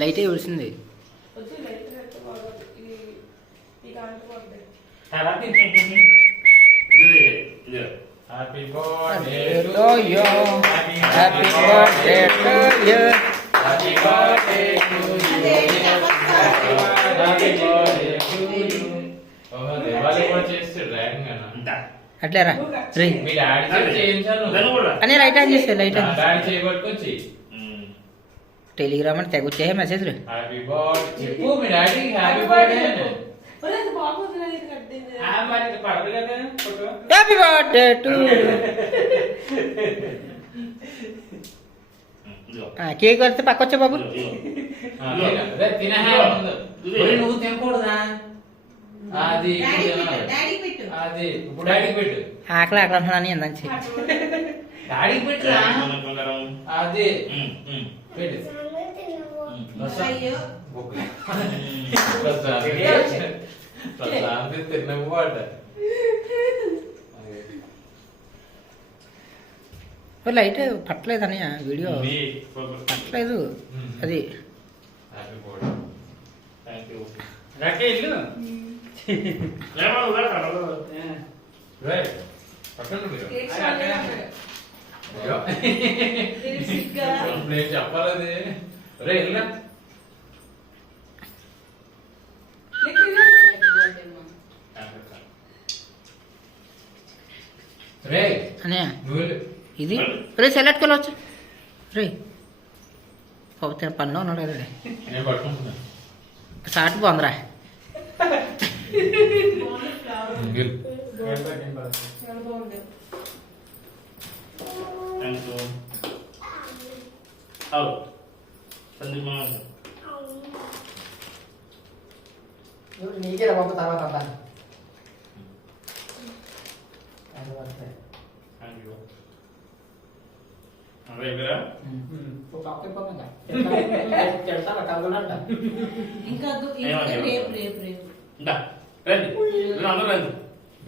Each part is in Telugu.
లైట్ ఉడిసింది. Happy birthday to you, happy birthday to you, happy birthday to you, happy birthday to you. ఓహో దేవాలి కూడా చేస్తే డ్రాగన్ గానా అట్లేరా రే మీ డాడీ చేత చేయించాను అని రైట్ ఆన్ చేస్తే లైట్ ఆన్ డాడీ చేయబట్టుకొచ్చి టెలిగ్రామ్ అని తెగ వచ్చాయి మెసేజ్లు. హ్యాపీ బర్త్డే చెప్పు మీ డాడీ హ్యాపీ బర్త్డే అని. మరి ఇది పడదు కదా photo. Happy birthday to cake వస్తే పక్క వచ్చా బాబు. తినహా నువ్వు తినకూడదా అది అది ఇప్పుడు డాడీకి పెట్టు. ఆకలి ఆకలి అంటున్నాను ఎందని డాడీకి పెట్టురా అది పెట్టు ప్రశాంతి తిన్నమాట లైట్ పట్టలేదు అని వీడియో పట్టలేదు అది. Happy birthday thank you. పట్టండి మీరు నేను చెప్పాలది రే ఇలా రే అనే నువ్వు ఇది రే సెలెక్ట్కి వెళ్ళవచ్చు రే పవిత్ర పనిలో ఉన్నాడు కదా నేను పట్టుకుంటున్నా షార్ట్ బాగుందిరా. Thank you. సందీప్ నీకే బాబు తర్వాత థ్యాంక్ యూ. రేపేరా ఇంకా రేపు రేపు రేపు రండి అందరూ రండి.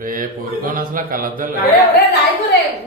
రేపు ఊరుకోని అసలు కలద్దాలు రాయకు రేపు